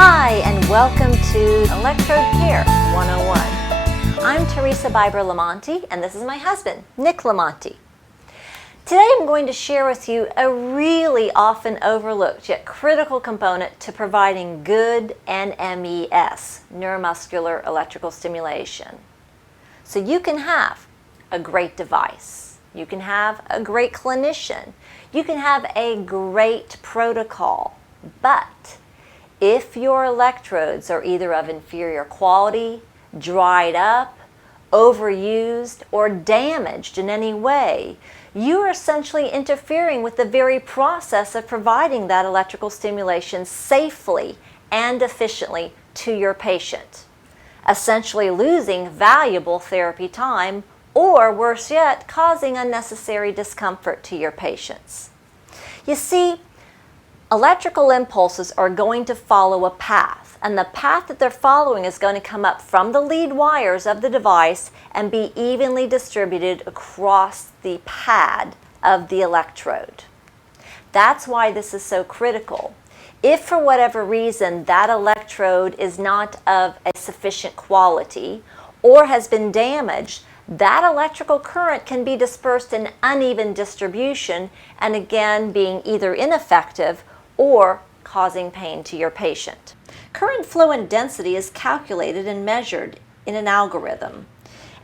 Hi, and welcome to Electrode Care 101. I'm Teresa Biber-Lamonti, and this is my husband, Nick Lamonti. Today I'm going to share with you a really often overlooked yet critical component to providing good NMES, neuromuscular electrical stimulation. So you can have a great device, you can have a great clinician, you can have a great protocol, but if your electrodes are either of inferior quality, dried up, overused, or damaged in any way, you are essentially interfering with the very process of providing that electrical stimulation safely and efficiently to your patient, essentially losing valuable therapy time, or worse yet, causing unnecessary discomfort to your patients. You see, electrical impulses are going to follow a path, and the path that they're following is going to come up from the lead wires of the device and be evenly distributed across the pad of the electrode. That's why this is so critical. If for whatever reason that electrode is not of a sufficient quality or has been damaged, that electrical current can be dispersed in uneven distribution and again being either ineffective or causing pain to your patient. Current flow and density is calculated and measured in an algorithm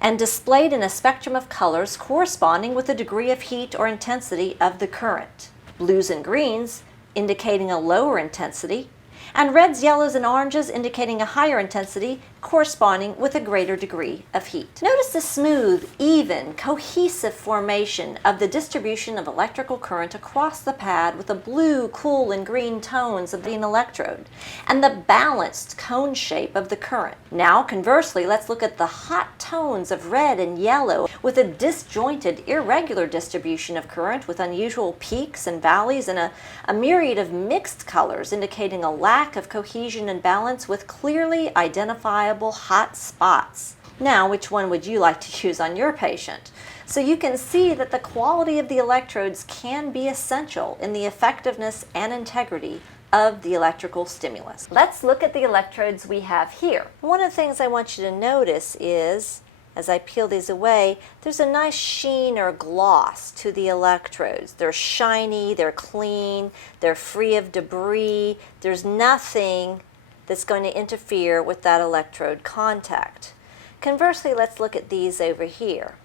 and displayed in a spectrum of colors corresponding with the degree of heat or intensity of the current. Blues and greens indicating a lower intensity, and reds, yellows, and oranges indicating a higher intensity corresponding with a greater degree of heat. Notice the smooth, even, cohesive formation of the distribution of electrical current across the pad with the blue, cool, and green tones of the electrode, and the balanced cone shape of the current. Now, conversely, let's look at the hot tones of red and yellow with a disjointed, irregular distribution of current with unusual peaks and valleys and a myriad of mixed colors indicating a lack of cohesion and balance with clearly identifiable hot spots. Now, which one would you like to use on your patient? So you can see that the quality of the electrodes can be essential in the effectiveness and integrity of the electrical stimulus. Let's look at the electrodes we have here. One of the things I want you to notice is, as I peel these away, there's a nice sheen or gloss to the electrodes. They're shiny, they're clean, they're free of debris. There's nothing that's going to interfere with that electrode contact. Conversely, let's look at these over here.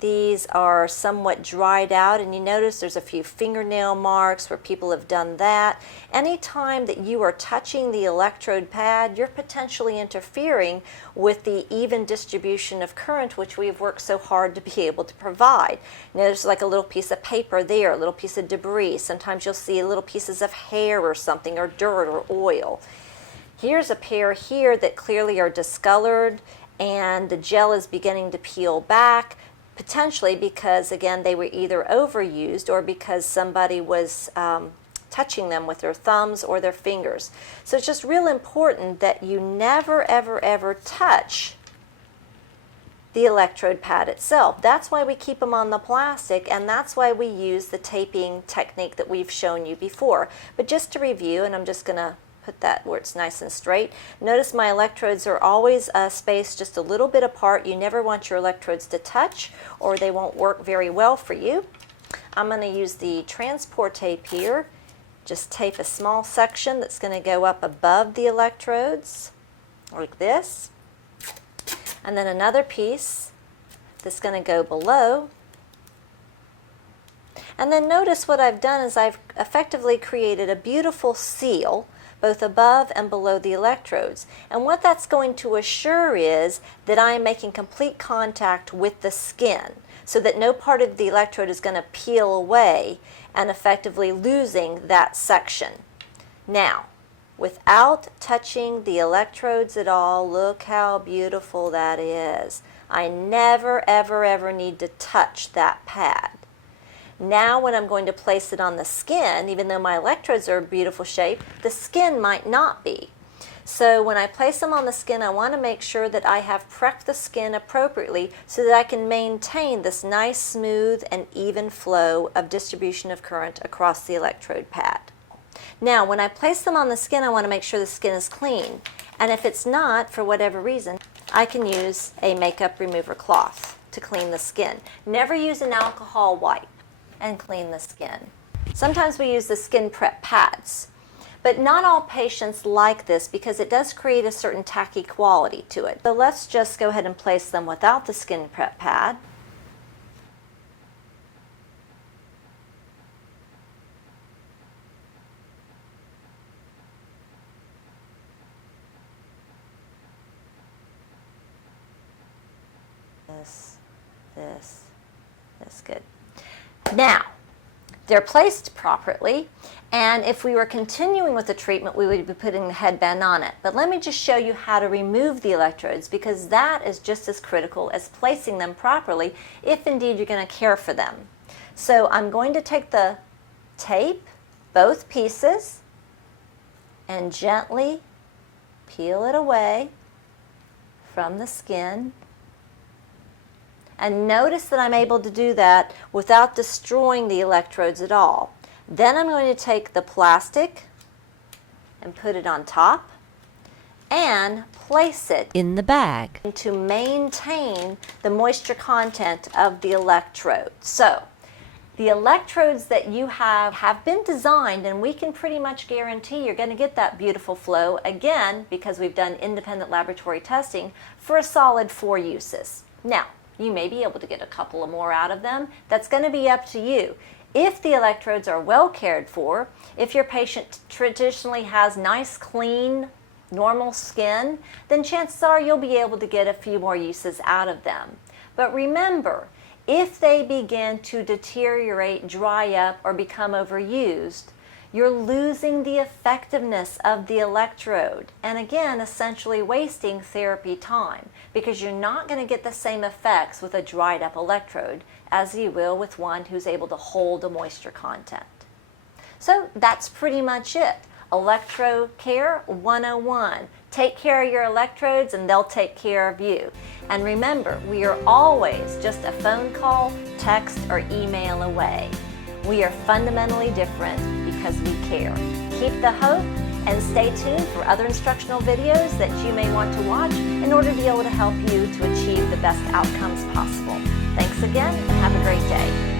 These are somewhat dried out, and you notice there's a few fingernail marks where people have done that. Anytime that you are touching the electrode pad, you're potentially interfering with the even distribution of current which we've worked so hard to be able to provide. Notice like a little piece of paper there, a little piece of debris. Sometimes you'll see little pieces of hair or something, or dirt or oil. Here's a pair here that clearly are discolored, and the gel is beginning to peel back, potentially because, again, they were either overused or because somebody was touching them with their thumbs or their fingers. So it's just real important that you never, ever, ever touch the electrode pad itself. That's why we keep them on the plastic, and that's why we use the taping technique that we've shown you before. But just to review, and I'm just going to put that where it's nice and straight. Notice my electrodes are always spaced just a little bit apart. You never want your electrodes to touch or they won't work very well for you. I'm going to use the transport tape here. Just tape a small section that's going to go up above the electrodes like this. And then another piece that's going to go below. And then notice what I've done is I've effectively created a beautiful seal both above and below the electrodes. And what that's going to assure is that I am making complete contact with the skin so that no part of the electrode is going to peel away and effectively losing that section. Now, without touching the electrodes at all, look how beautiful that is. I never, ever, ever need to touch that pad. Now when I'm going to place it on the skin, even though my electrodes are a beautiful shape, the skin might not be. So when I place them on the skin, I want to make sure that I have prepped the skin appropriately so that I can maintain this nice, smooth, and even flow of distribution of current across the electrode pad. Now, when I place them on the skin, I want to make sure the skin is clean. And if it's not, for whatever reason, I can use a makeup remover cloth to clean the skin. Never use an alcohol wipe and clean the skin. Sometimes we use the skin prep pads, but not all patients like this because it does create a certain tacky quality to it. So let's just go ahead and place them without the skin prep pad. This, good. Now, they're placed properly, and if we were continuing with the treatment, we would be putting the headband on it. But let me just show you how to remove the electrodes, because that is just as critical as placing them properly if indeed you're going to care for them. So I'm going to take the tape, both pieces, and gently peel it away from the skin. And notice that I'm able to do that without destroying the electrodes at all. Then I'm going to take the plastic and put it on top and place it in the bag to maintain the moisture content of the electrode. So the electrodes that you have been designed, and we can pretty much guarantee you're going to get that beautiful flow, again, because we've done independent laboratory testing, for a solid 4 uses. Now, you may be able to get a couple of more out of them. That's going to be up to you. If the electrodes are well cared for, if your patient traditionally has nice, clean, normal skin, then chances are you'll be able to get a few more uses out of them. But remember, if they begin to deteriorate, dry up, or become overused, you're losing the effectiveness of the electrode, and again, essentially wasting therapy time, because you're not going to get the same effects with a dried up electrode as you will with one who's able to hold a moisture content. So that's pretty much it. Electrode Care 101. Take care of your electrodes and they'll take care of you. And remember, we are always just a phone call, text, or email away. We are fundamentally different because we care. Keep the hope and stay tuned for other instructional videos that you may want to watch in order to be able to help you to achieve the best outcomes possible. Thanks again and have a great day.